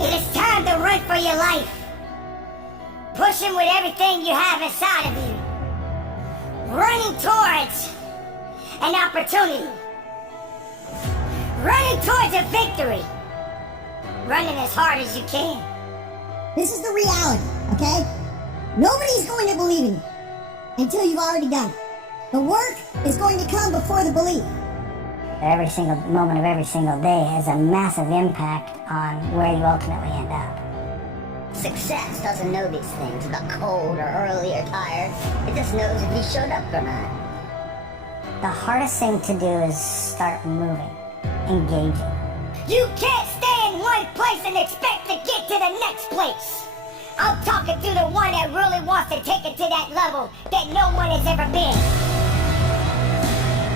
It is time to run for your life. Pushing with everything you have inside of you. Running towards an opportunity. Running towards a victory. Running as hard as you can. This is the reality, okay? Nobody's going to believe in you until you've already done it. The work is going to come before the belief. Every single moment of every single day has a massive impact on where you ultimately end up. Success doesn't know these things about cold or early or tired. It just knows if you showed up or not. The hardest thing to do is start moving, engaging. You can't stay in one place and expect to get to the next place. I'm talking to the one that really wants to take it to that level that no one has ever been.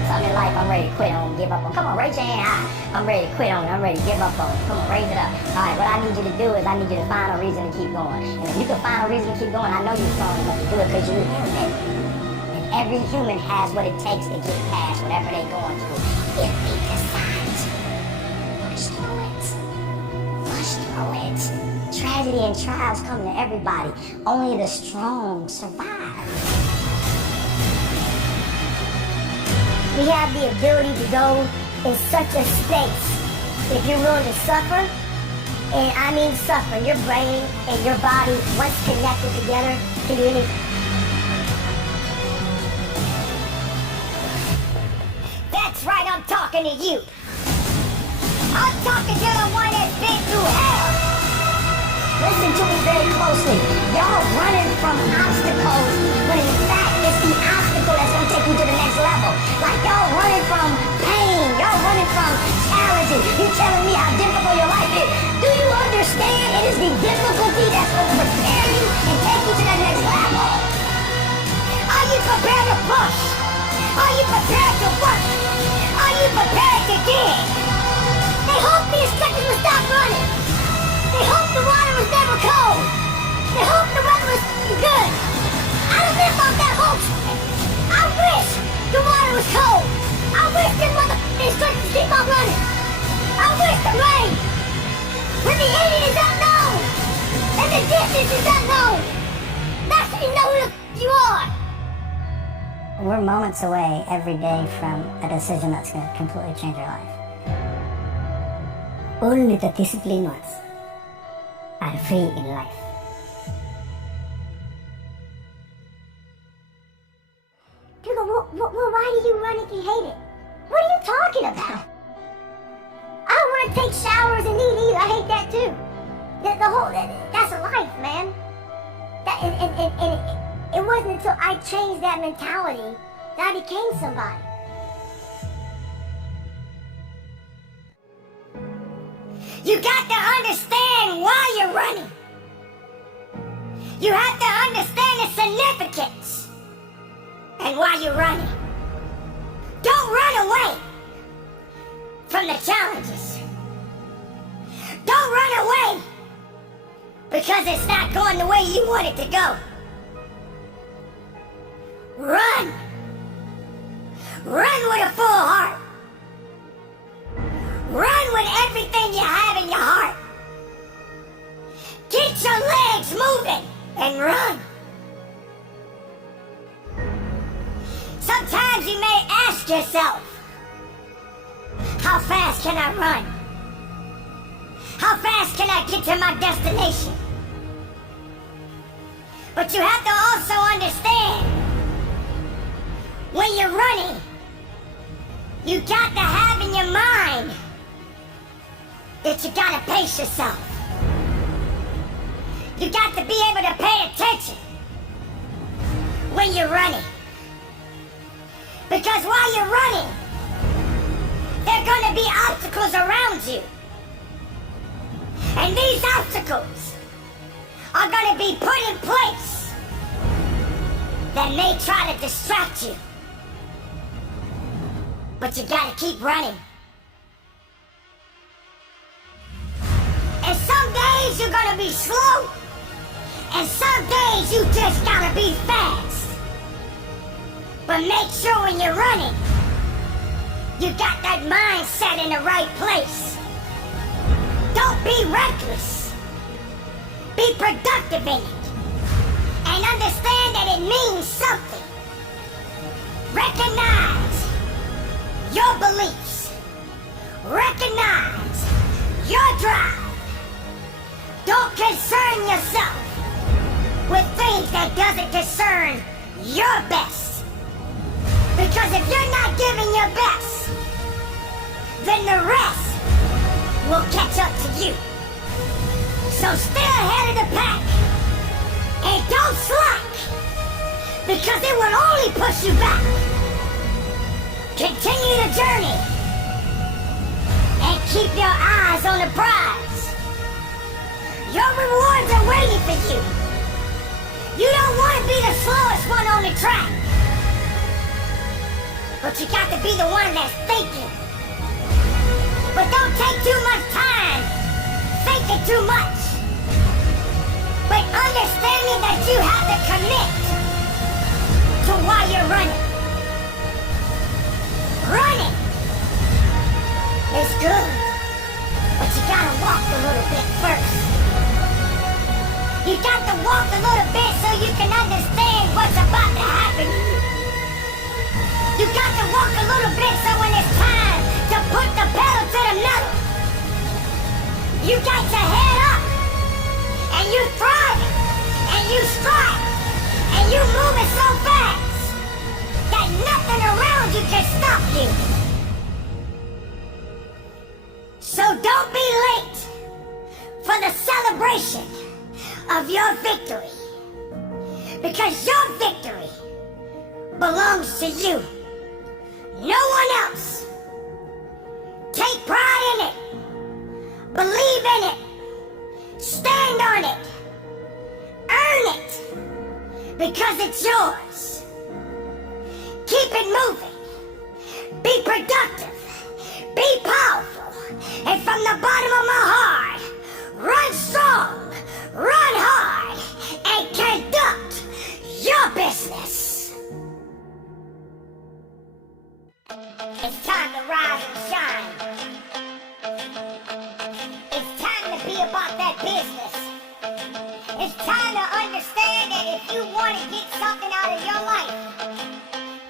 Something in life I'm ready to quit on, give up on. Come on, raise your hand high. I'm ready to quit on. I'm ready to give up on. Come on, raise it up. All right, what I need you to do is I need you to find a reason to keep going. And if you can find a reason to keep going, I know you're strong enough to do it because you're human. And every human has what it takes to get past whatever they're going through. If they decide to push through it. Push through it. Tragedy and trials come to everybody. Only the strong survive. We have the ability to go in such a space if you're willing to suffer, and I mean suffer. Your brain and your body, once connected together, can do anything. That's right, I'm talking to you. I'm talking to the one that's been through hell. Listen to me very closely. Y'all running from obstacles when in fact it's the obstacle that's going to take you to the next level. Like y'all running from pain. Y'all running from challenges. You telling me how difficult your life is. Do you understand it is the difficulty that's going to prepare you and take you to that next level? Are you prepared to push? Are you prepared to work? Are you prepared to dig? They hope the instructors will stop running. They hope the water was never cold. They hope the weather was good. I don't live off that hope. I wish the water was cold. I wish the instructors keep on running. I wish the rain. When the ending is unknown and the distance is unknown, that's when you know who you are. We're moments away every day from a decision that's going to completely change your life. Only the disciplined ones are free in life. Well, why do you run if you hate it? What are you talking about? I don't want to take showers and eat either. I hate that too. That's a life, man. It wasn't until I changed that mentality that I became somebody. You got to understand why you're running. You have to understand the significance and why you're running. Don't run away from the challenges. Don't run away because it's not going the way you want it to go. Run. Run with a full heart. Run with everything you have in your heart. Get your legs moving and run. Sometimes you may ask yourself, how fast can I run? How fast can I get to my destination? But you have to also understand, when you're running, you got to have in your mind that you gotta pace yourself. You got to be able to pay attention when you're running. Because while you're running, there are gonna be obstacles around you. And these obstacles are gonna be put in place that may try to distract you. But you gotta keep running. And some days you're gonna be slow, and some days you just gotta be fast. But make sure when you're running, you got that mindset in the right place. Don't be reckless. Be productive in it. And understand that it means something. Recognize your beliefs. Recognize your drive. Don't concern yourself with things that doesn't concern your best. Because if you're not giving your best, then the rest will catch up to you. So stay ahead of the pack and don't slack, because it will only push you back. Continue the journey and keep your eyes on the prize. Your rewards are waiting for you. You don't want to be the slowest one on the track, but you got to be the one that's thinking. But don't take too much time thinking too much. But understanding that you have to commit to why you're running. Running is good, but you gotta walk a little bit first. You got to walk a little bit so you can understand what's about to happen to you. You got to walk a little bit so when it's time to put the pedal to the metal, you got your head up, and you thriving, and you strive, and you moving so fast that nothing around you can stop you. So don't be late for the celebration of your victory, because your victory belongs to you, no one else. Take pride in it, believe in it, stand on it, earn it, because it's yours. Keep it moving, be productive, be powerful, and from the bottom of my heart, run strong, run hard, and conduct your business. It's time to rise and shine. It's time to be about that business. It's time to understand that if you want to get something out of your life,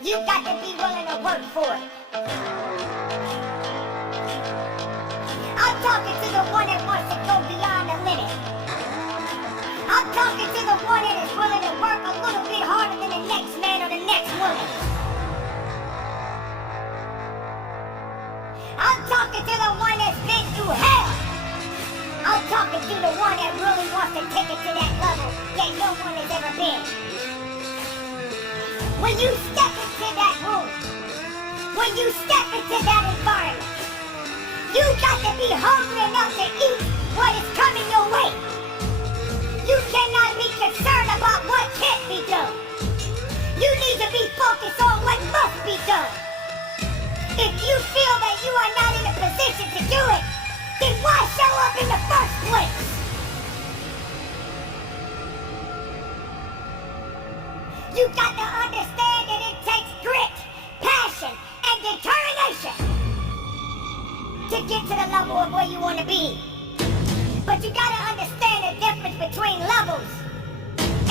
you got to be willing to work for it. I'm talking to the one that wants to go beyond the limit. I'm talking to the one that is willing to work a little bit harder than the next man or the next woman. I'm talking to the one that's been through hell. I'm talking to the one that really wants to take it to that level that no one has ever been. When you step into that room, when you step into that environment, you got to be hungry enough to eat what is coming your way. You cannot be concerned about what can't be done. You need to be focused on what must be done. If you feel that you are not in a position to do it, then why show up in the first place? You got to understand that it takes grit, passion, and determination to get to the level of where you want to be. But you got to understand the difference between levels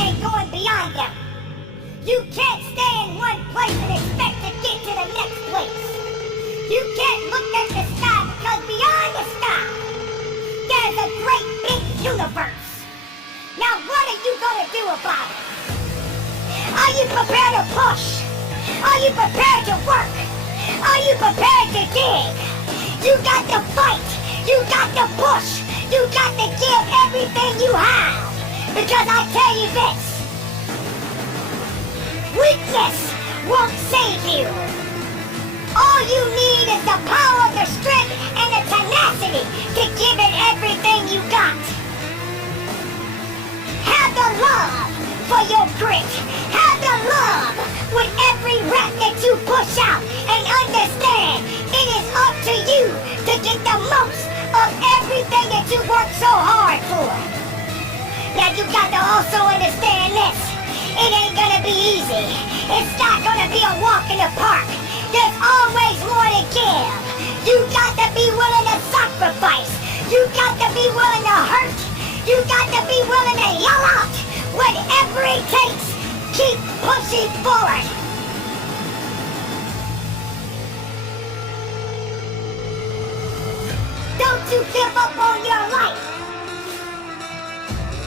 and going beyond them. You can't stay in one place and expect to get to the next place. You can't look at the sky, because beyond the sky, there's a great big universe. Now what are you going to do about it? Are you prepared to push? Are you prepared to work? Are you prepared to dig? You got to fight. You got to push. You got to give everything you have. Because I tell you this, weakness won't save you. All you need is the power of the strength and the tenacity to give it everything you got. Have the love for your grit. Have the love with every rep that you push out. And understand, it is up to you to get the most of everything that you work so hard for. Now you got to also understand this. It ain't gonna be easy. It's not gonna be a walk in the park. There's always more to give. You got to be willing to sacrifice. You got to be willing to hurt. You got to be willing to yell out whatever it takes. Keep pushing forward. Don't you give up on your life.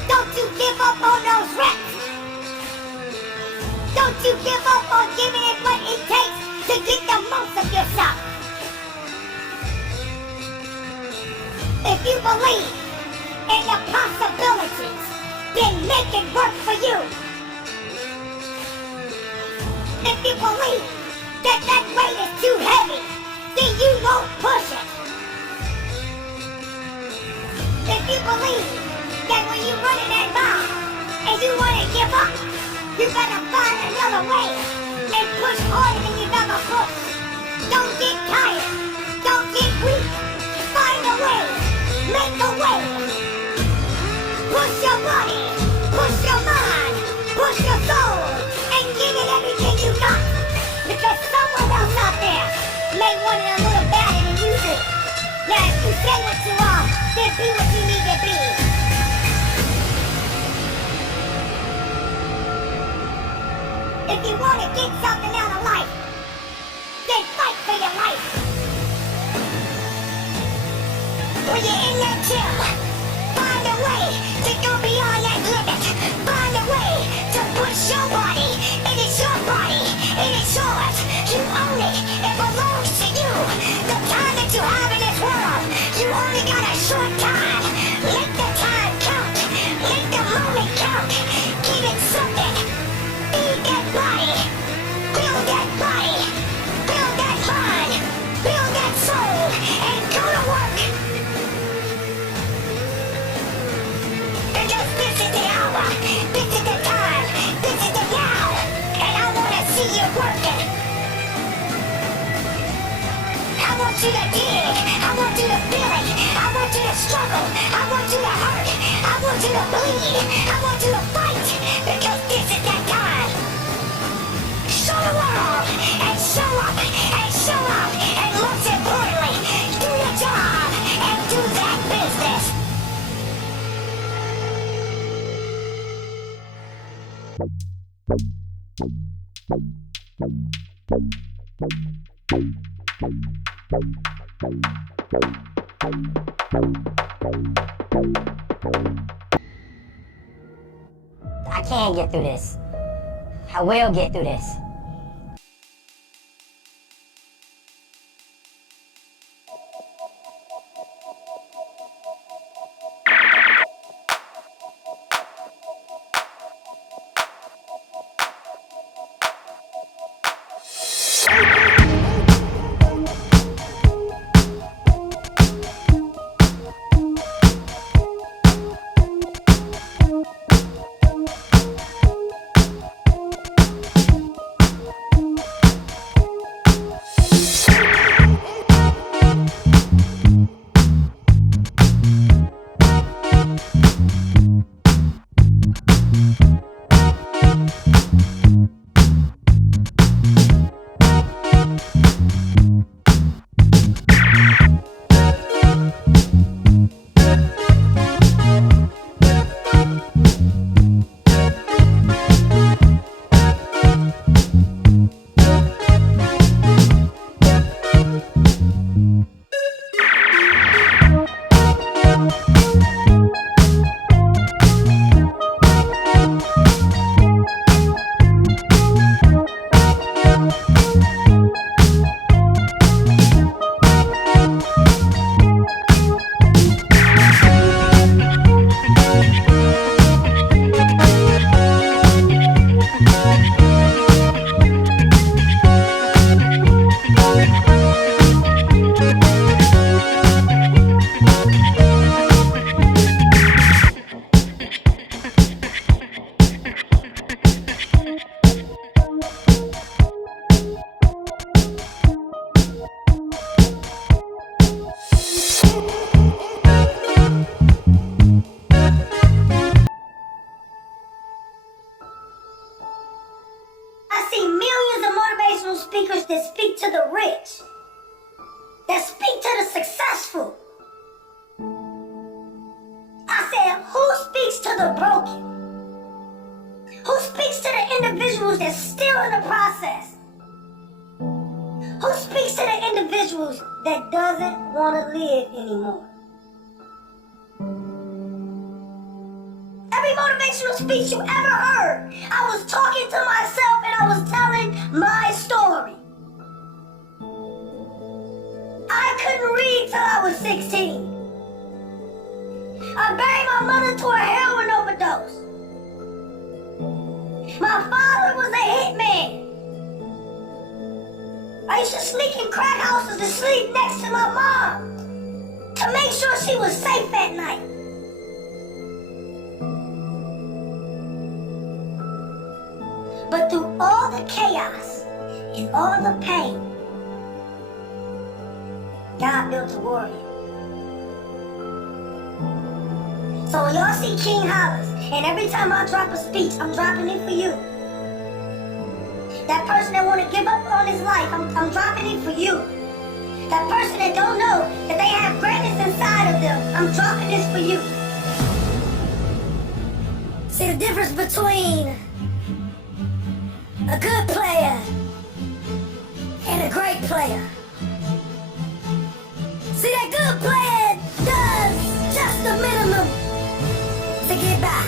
Don't you give up on those reps. Don't you give up on giving it what it takes to get the most of yourself. If you believe in the possibilities, then make it work for you. If you believe that that weight is too heavy, then you won't push it. If you believe that when you run in that mile and you want to give up, you gotta find another way and push harder than you've ever pushed. Don't get tired. Don't get weak. Find a way. Make a way. Push your body. Push your mind. Push your soul. And give it everything you got. Because someone else out there may want it a little better than you do. Now if you say what you are, then be what you need to be. If you want to get something out of life, then fight for your life. When you're in that gym, find a way to go beyond that limit. Find a way to push your body. It is your body. It is yours. You own it. It belongs to you. The time that you have in this world, you only got a short time. Make the time count. Make the moment count. Give it something. Feed that body. Build that body. Build that mind. Build that soul. And go to work. Because this is the hour. This is the time. This is the now. And I want to see you working. I want you to dig. I want you to feel it. I want you to struggle. I want you to hurt. I want you to bleed. I want you to fight. Because this is that time. Show the world. And show up. And show up. And most importantly, do your job. And do that business. I can get through this. I will get through this. who speaks to the broken? Who speaks to the individuals that's still in the process? Who speaks to the individuals that doesn't want to live anymore? Every motivational speech you ever heard, I was talking to myself and I was telling my story. I couldn't read till I was 16. I buried my mother to a heroin overdose. My father was a hitman. I used to sneak in crack houses to sleep next to my mom to make sure she was safe at night. But through all the chaos and all the pain, God built a warrior. So when y'all see King Hollers, and every time I drop a speech, I'm dropping it for you. That person that want to give up on his life, I'm dropping it for you. That person that don't know that they have greatness inside of them, I'm dropping this for you. See the difference between a good player and a great player. See, that good player does just the minimum to get by.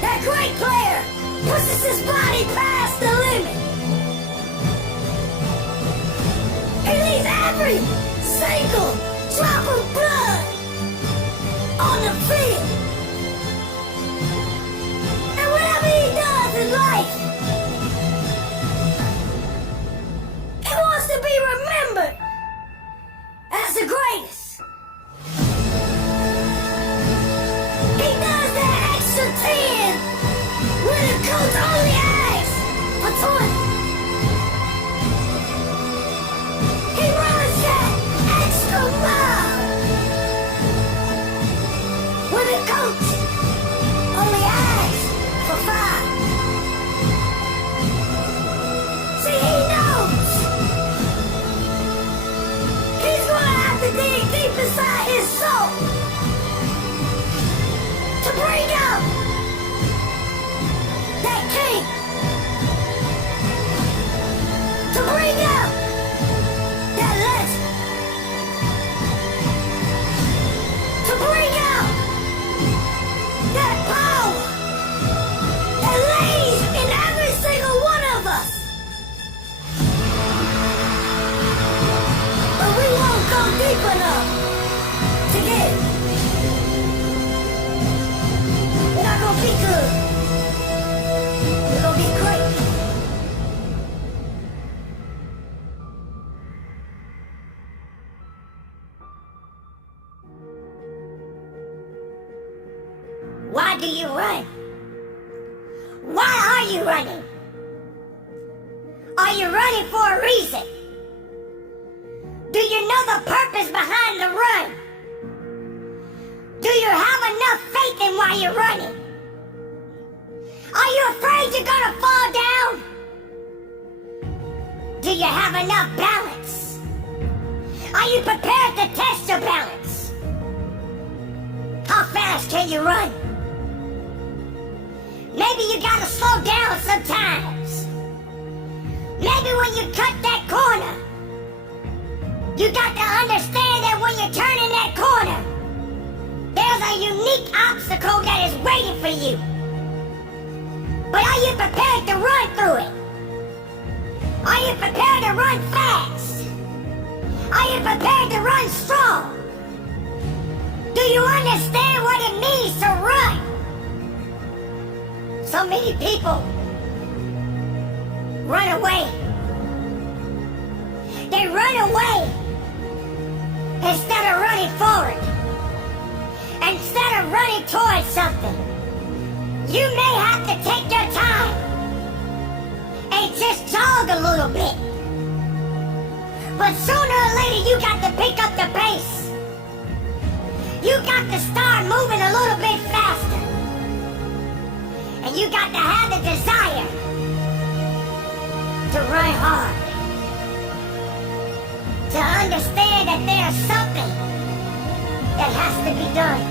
That great player pushes his body past the limit. He leaves every single drop of blood on the field. And whatever he does in life, he wants to be remembered as the greatest. He does that extra 10 when the coach only asks for 20. He runs that extra mile when the coach only asks for 5. See, he knows he's gonna have to dig deep inside his soul to bring out that king, to bring out that legend, to bring out that power that lays in every single one of us. But we won't go deep enough to get it. We're not gonna be good. We're gonna be great. Why do you run? Why are you running? Are you running for a reason? Do you know the purpose behind the run? Do you have enough faith in why you're running? Are you afraid you're gonna fall down? Do you have enough balance? Are you prepared to test your balance? How fast can you run? Maybe you gotta slow down sometimes. Maybe when you cut that corner, you got to understand that when you turn in that corner, there's a unique obstacle that is waiting for you. But are you prepared to run through it? Are you prepared to run fast? Are you prepared to run strong? Do you understand what it means to run? So many people run away. They run away instead of running forward. Instead of running towards something. You may have to take your time and just jog a little bit. But sooner or later you got to pick up the pace. You got to start moving a little bit faster. And you got to have the desire to run hard. To understand that there's something that has to be done.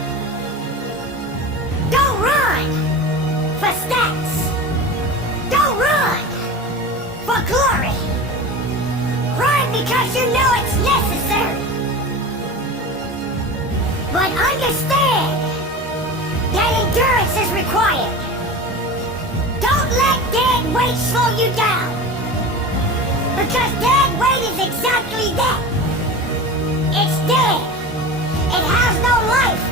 Don't run for stats. Don't run for glory. Run because you know it's necessary. But understand that endurance is required. Don't let dead weight slow you down. Because dead weight is exactly that. It's dead. It has no life.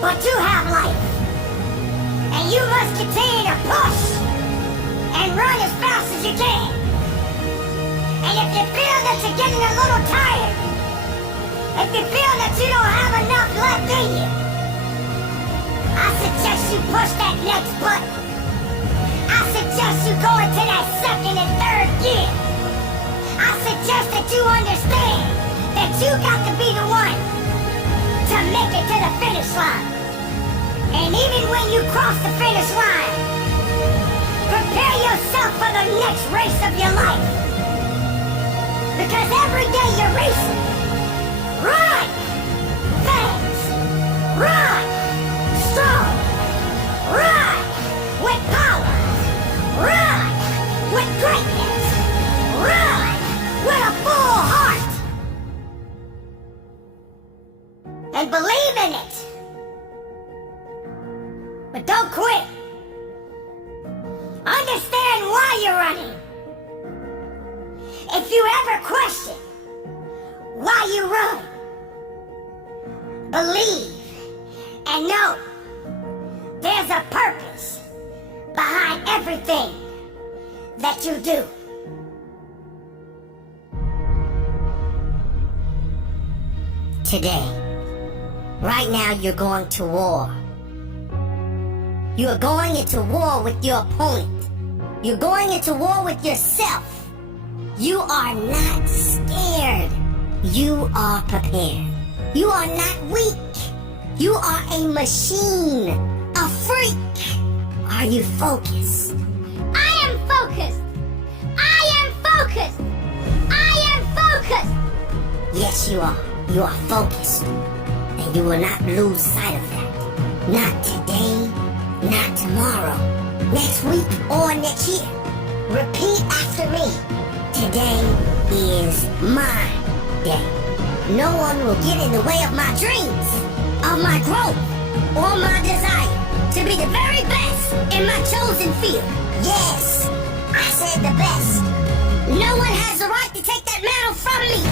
But you have life. And you must continue to push and run as fast as you can. And if you feel that you're getting a little tired, if you feel that you don't have enough left in you, I suggest you push that next button. I suggest you go into that second and third gear. I suggest that you understand that you got to be the one to make it to the finish line. And even when you cross the finish line, prepare yourself for the next race of your life. Because every day you're racing. Run fast. Run strong. Run with power. Run with greatness. Run with a full heart. And believe in it. But don't quit. Understand why you're running. If you ever question why you run, believe and know there's a purpose behind everything that you do. Today, right now, you're going to war. You are going into war with your opponent. You're going into war with yourself. You are not scared. You are prepared. You are not weak. You are a machine, a freak. Are you focused? I am focused. I am focused. I am focused. Yes, you are. You are focused. And you will not lose sight of that. Not today, not tomorrow, next week, or next year. Repeat after me. Today is my day. No one will get in the way of my dreams, of my growth, or my desire to be the very best in my chosen field. Yes, I said the best. No one has the right to take that mantle from me.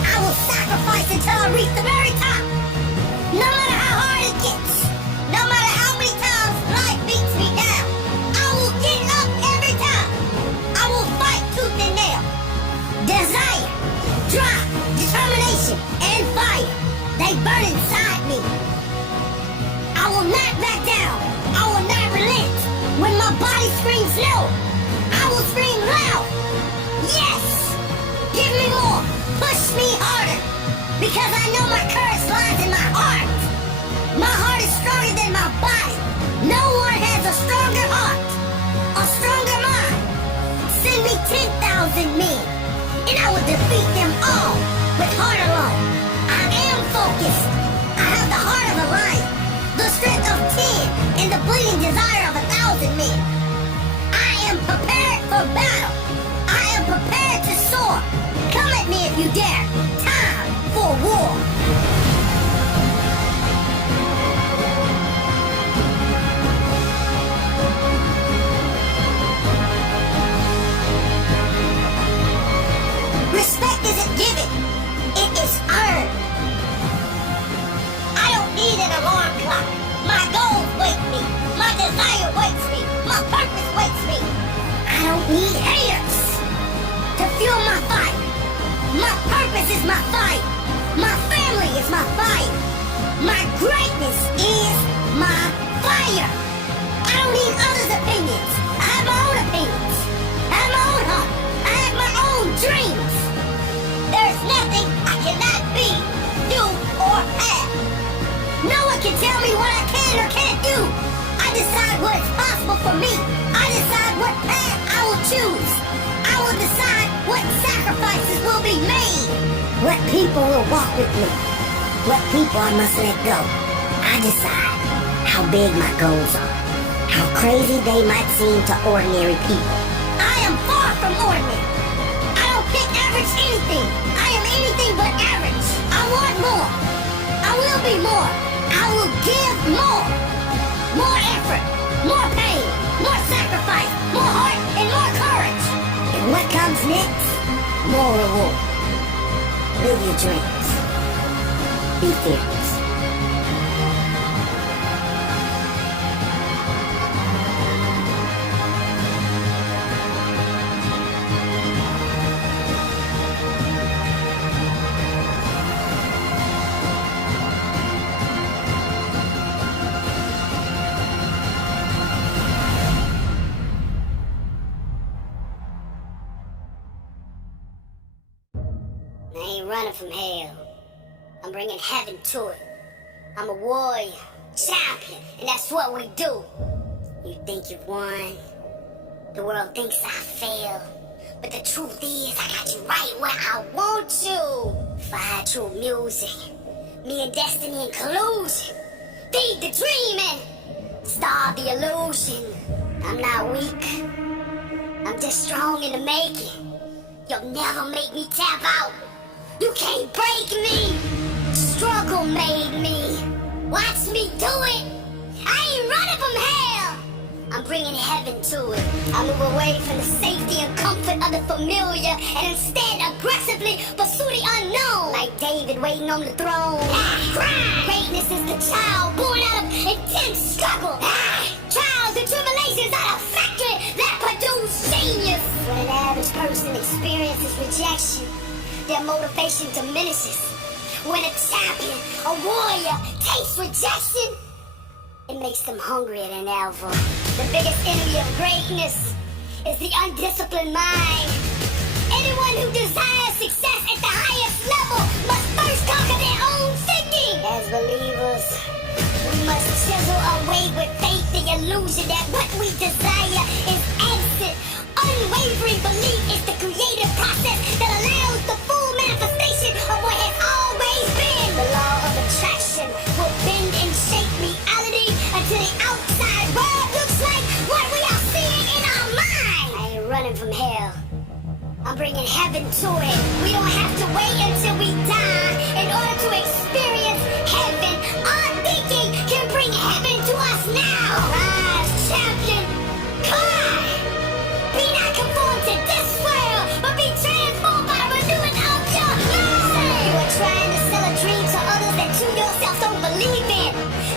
I will sacrifice until I reach the very top. No matter how hard it gets, no matter how many times life beats me down, I will get up every time. I will fight tooth and nail. Desire, drive, determination, and fire, they burn inside me. I will not back down. I will not relent. When my body screams no, I will scream loud. Yes! Give me more. Push me harder. Because I know my courage lies in my heart. My heart is stronger than my body. No one has a stronger heart, a stronger mind. Send me 10,000 men, and I will defeat them all with heart alone. I am focused. I have the heart of a lion, the strength of 10, and the bleeding desire of 1,000 men. I am prepared for battle. I am prepared to soar. Come at me if you dare. Time for war. Respect isn't given, it is earned. I don't need an alarm clock. My goals wake me. My desire wakes me. My purpose wakes me. I don't need haters to fuel my fire. My purpose is my fire. My family is my fire. My greatness is my fire. I don't need others' opinions. I have my own opinions. I have my own heart. I have my own dreams. There's nothing I cannot be, do, or have. No one can tell me what I can or can't do. I decide what is possible for me. I decide what path I will choose. I will decide what sacrifices will be made. What people will walk with me. what people I must let go. I decide how big my goals are, how crazy they might seem to ordinary people. I am far from ordinary. I don't pick average anything. I am anything but average. I want more. I will be more. I will give more. More effort, more pain, more sacrifice, more heart, and more courage. And what comes next? More reward. Live your dreams. Be fearless. I ain't running from hell. I'm bringing heaven to it. I'm a warrior, champion, and that's what we do. You think you've won. The world thinks I failed. But the truth is, I got you right where I want you. Fire true music. Me and destiny in collusion. Feed the dream and starve the illusion. I'm not weak. I'm just strong in the making. You'll never make me tap out. You can't break me. Struggle made me. Watch me do it. I ain't running from hell. I'm bringing heaven to it. I move away from the safety and comfort of the familiar and instead aggressively pursue the unknown. Like David waiting on the throne. Greatness is the child born out of intense struggle. Trials and tribulations are the factory that produce genius. When an average person experiences rejection, their motivation diminishes. When a champion, a warrior, tastes rejection, it makes them hungrier than ever. The biggest enemy of greatness is the undisciplined mind. Anyone who desires success at the highest level must first conquer their own thinking. As believers, we must chisel away with faith the illusion that what we desire is absent. Unwavering belief is the creative process that allows the full manifestation of what has always been. The law of attraction will bend and shape reality until the outside world looks like what we are seeing in our mind. I ain't running from hell. I'm bringing heaven to it. We don't have to wait until we die in order to experience heaven. Our thinking can bring heaven to us now. Rise, champion. Climb. Be not conformed to this world, but be transformed by the renewing of your mind. You are trying to sell a dream to others that you yourself don't believe in.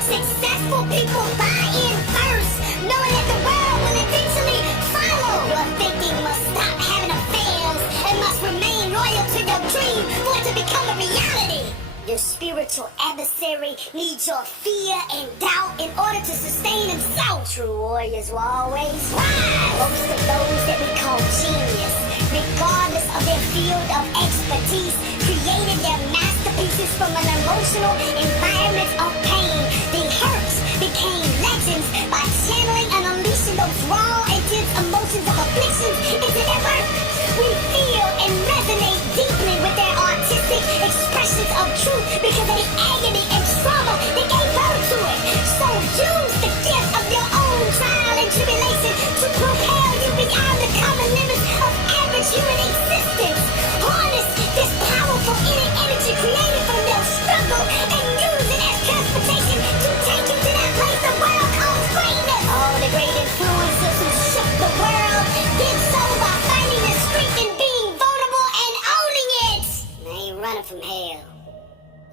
Successful people buy in first, knowing that the world will eventually follow. Your thinking must stop having affairs and must remain loyal to your dream for it to become a reality. Your spiritual adversary needs your fear and doubt in order to sustain himself. True warriors will always rise. Most of those that we call genius, regardless of their field of expertise, created their masterpieces from an emotional environment of pain. The hurts became legends by channeling and unleashing those raw, intense emotions of afflictions into their work. We feel and resonate deeply with their artistic expressions of truth because of the agony and trauma that gave birth to it. So use the gift of your own trial and tribulation to propel you beyond the common limits of average human existence. Harness this powerful inner energy created from your struggle and use it as transportation to take you to that place the world calls greatness. All the great influencers who shook the world did so by finding the strength in being vulnerable and owning it. I ain't running from hell.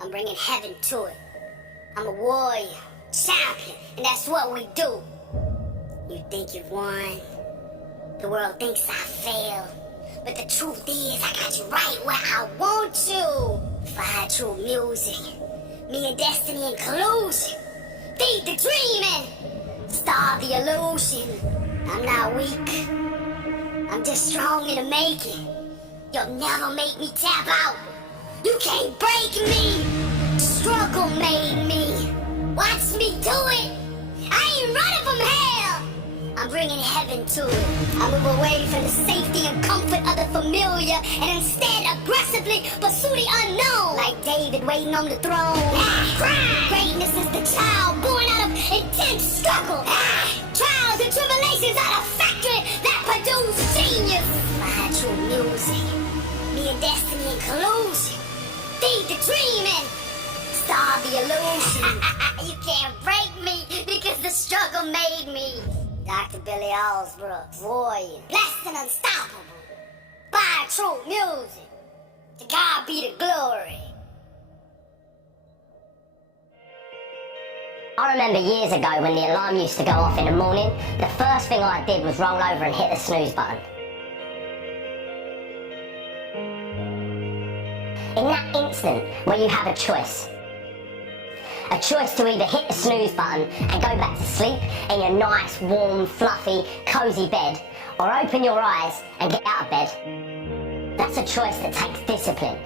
I'm bringing heaven to it. I'm a warrior, champion, and that's what we do. You think you've won. The world thinks I failed. But the truth is, I got you right where I want you. Fire true music. Me and destiny in collusion. Feed the dream and starve the illusion. I'm not weak. I'm just strong in the making. You'll never make me tap out. You can't break me. Struggle made me. Watch me do it. I ain't running from hell. I'm bringing heaven to it. I move away from the safety and comfort of the familiar and instead aggressively pursue the unknown. Like David waiting on the throne. Greatness is the child born out of intense struggle. Trials and tribulations are the factory that produce genius. My true music. Me and destiny in collusion. Feed the dream and start the illusion. You can't break me because the struggle made me. Dr. Billy Allsbrook, warrior, blessed and unstoppable. By true music. To God be the glory. I remember years ago when the alarm used to go off in the morning, the first thing I did was roll over and hit the snooze button. In that instant where you have a choice to either hit the snooze button and go back to sleep in your nice, warm, fluffy, cozy bed, or open your eyes and get out of bed. That's a choice that takes discipline.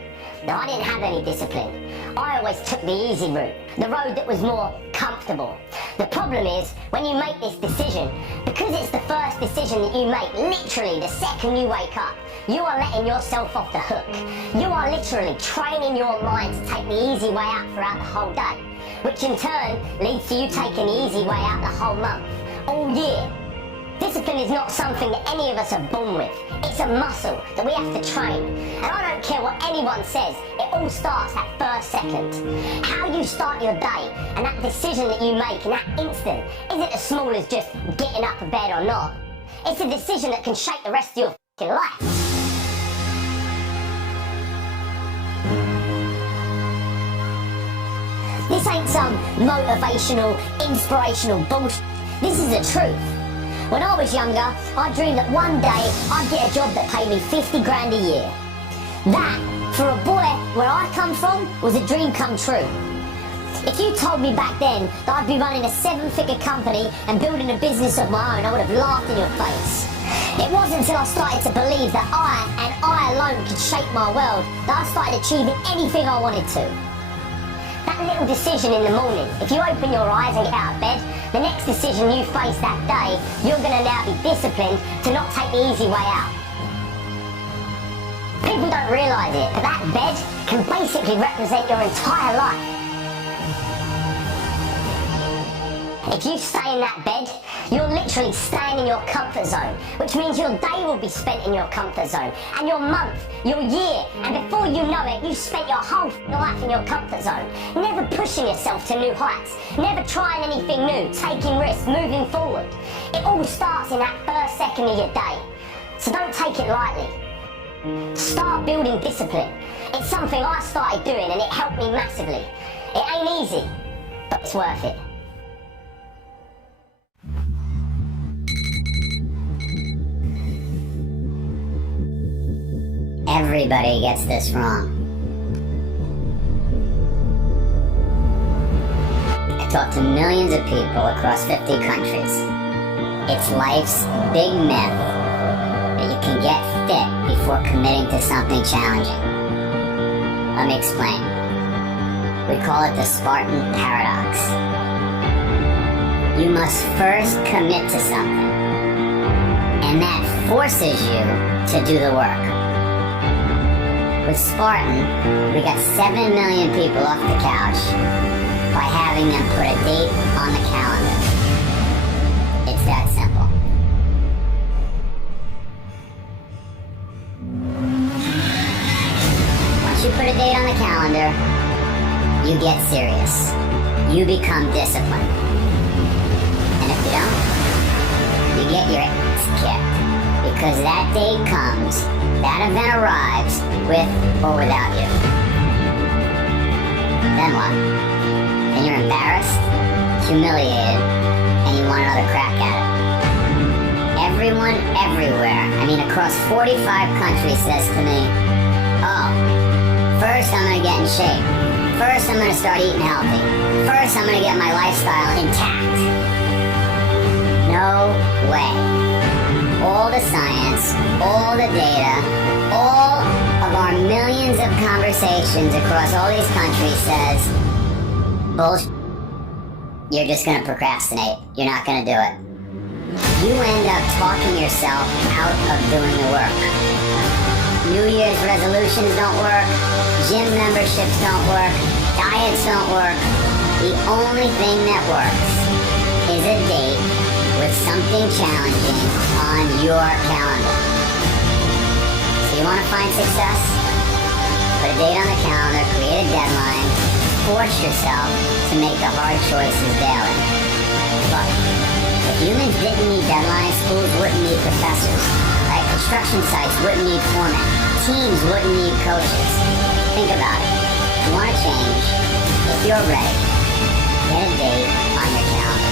Now, I didn't have any discipline. I always took the easy route, the road that was more comfortable. The problem is, when you make this decision, because it's the first decision that you make, literally the second you wake up, you are letting yourself off the hook. You are literally training your mind to take the easy way out throughout the whole day, which in turn leads to you taking the easy way out the whole month, all year. Discipline is not something that any of us are born with. It's a muscle that we have to train. And I don't care what anyone says, it all starts that first second. How you start your day and that decision that you make in that instant isn't as small as just getting up of bed or not. It's a decision that can shape the rest of your f***ing life. This ain't some motivational, inspirational bullshit. This is the truth. When I was younger, I dreamed that one day I'd get a job that paid me 50 grand a year. That, for a boy where I come from, was a dream come true. If you told me back then that I'd be running a 7-figure company and building a business of my own, I would have laughed in your face. It wasn't until I started to believe that I, and I alone, could shape my world, that I started achieving anything I wanted to. That little decision in the morning, if you open your eyes and get out of bed, the next decision you face that day, you're going to now be disciplined to not take the easy way out. People don't realise it, but that bed can basically represent your entire life. If you stay in that bed, you're literally staying in your comfort zone, which means your day will be spent in your comfort zone, and your month, your year, and before you know it, you've spent your whole life in your comfort zone, never pushing yourself to new heights, never trying anything new, taking risks, moving forward. It all starts in that first second of your day, so don't take it lightly. Start building discipline. It's something I started doing and it helped me massively. It ain't easy, but it's worth it. Everybody gets this wrong. I talked to millions of people across 50 countries. It's life's big myth that you can get fit before committing to something challenging. Let me explain. We call it the Spartan paradox. You must first commit to something, and that forces you to do the work. With Spartan, we got 7 million people off the couch by having them put a date on the calendar. It's that simple. Once you put a date on the calendar, you get serious. You become disciplined. And if you don't, you get your ass kicked. Because that date comes, that event arrives, with or without you. Then what? Then you're embarrassed, humiliated, and you want another crack at it. Everyone, everywhere, across 45 countries says to me, oh, first I'm gonna get in shape. First I'm gonna start eating healthy. First I'm gonna get my lifestyle intact. No way. All the science, all the data, all of our millions of conversations across all these countries says, bullshit, you're just gonna procrastinate. You're not gonna do it. you end up talking yourself out of doing the work. New Year's resolutions don't work, gym memberships don't work, diets don't work. The only thing that works is a date with something challenging on your calendar. So you want to find success? Put a date on the calendar, create a deadline, force yourself to make the hard choices daily. Look, if humans didn't need deadlines, schools wouldn't need professors, right? Construction sites wouldn't need foremen, teams wouldn't need coaches. Think about it. If you want to change, if you're ready, get a date on your calendar.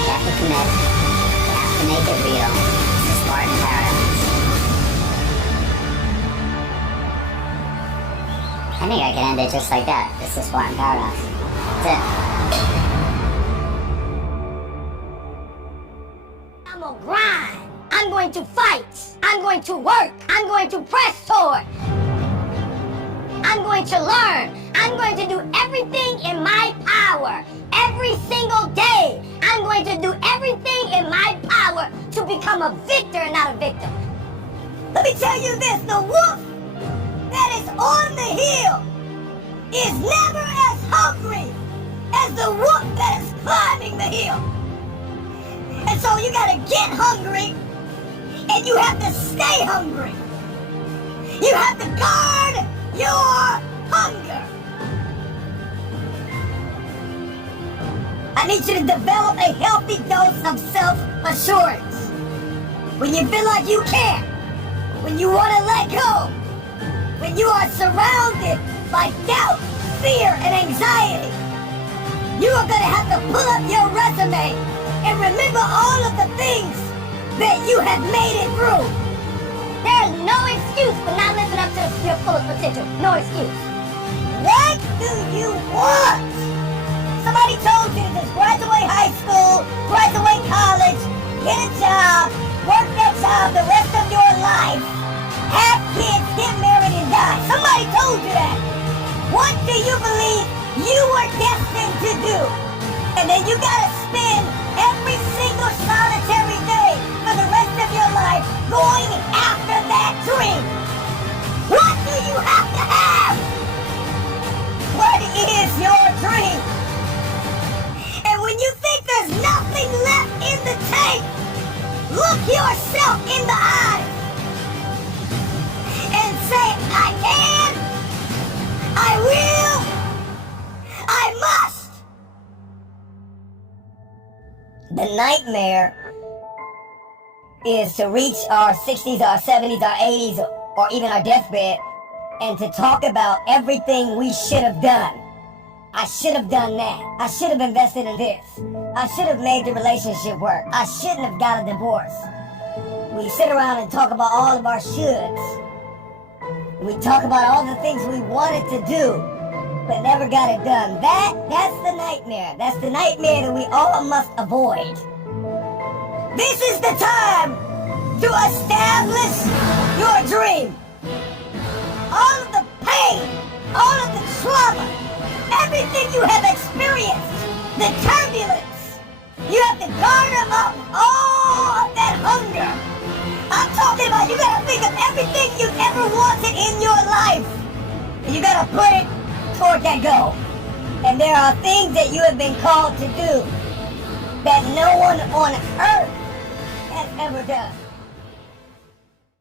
You have to commit, you have to make it real. It's the Spartan paradox. I think I can end it just like that. It's the Spartan paradox. That's it. I'm gonna grind. I'm going to fight. I'm going to work. I'm going to press toward. I'm going to learn. I'm going to do everything in my power. Every single day, I'm going to do everything in my power to become a victor and not a victim. Let me tell you this, the wolf that is on the hill is never as hungry as the wolf that is climbing the hill. And so you gotta get hungry, and you have to stay hungry. You have to guard your hunger. I need you to develop a healthy dose of self-assurance. When you feel like you can't, when you want to let go, when you are surrounded by doubt, fear, and anxiety, you are going to have to pull up your resume and remember all of the things that you have made it through. There's no excuse for not living up to your fullest potential. No excuse. What do you want? Somebody told you to just graduate high school, graduate college, get a job, work that job the rest of your life, have kids, get married, and die. Somebody told you that. What do you believe you were destined to do? And then you gotta spend every single solitary day for the rest of your life going after that dream. What do you have to have? What is your dream? And when you think there's nothing left in the tank, look yourself in the eyes and say, I can, I will, I must. The nightmare is to reach our 60s, our 70s, our 80s, or even our deathbed, and to talk about everything we should have done. I should have done that. I should have invested in this. I should have made the relationship work. I shouldn't have got a divorce. We sit around and talk about all of our shoulds. We talk about all the things we wanted to do, but never got it done. That's the nightmare. That's the nightmare that we all must avoid. This is the time to establish your dream. All of the pain, all of the trauma, everything you have experienced, the turbulence, you have to garner up all of that hunger. I'm talking about you gotta think of everything you've ever wanted in your life. And you gotta put it toward that goal. And there are things that you have been called to do that no one on earth has ever done.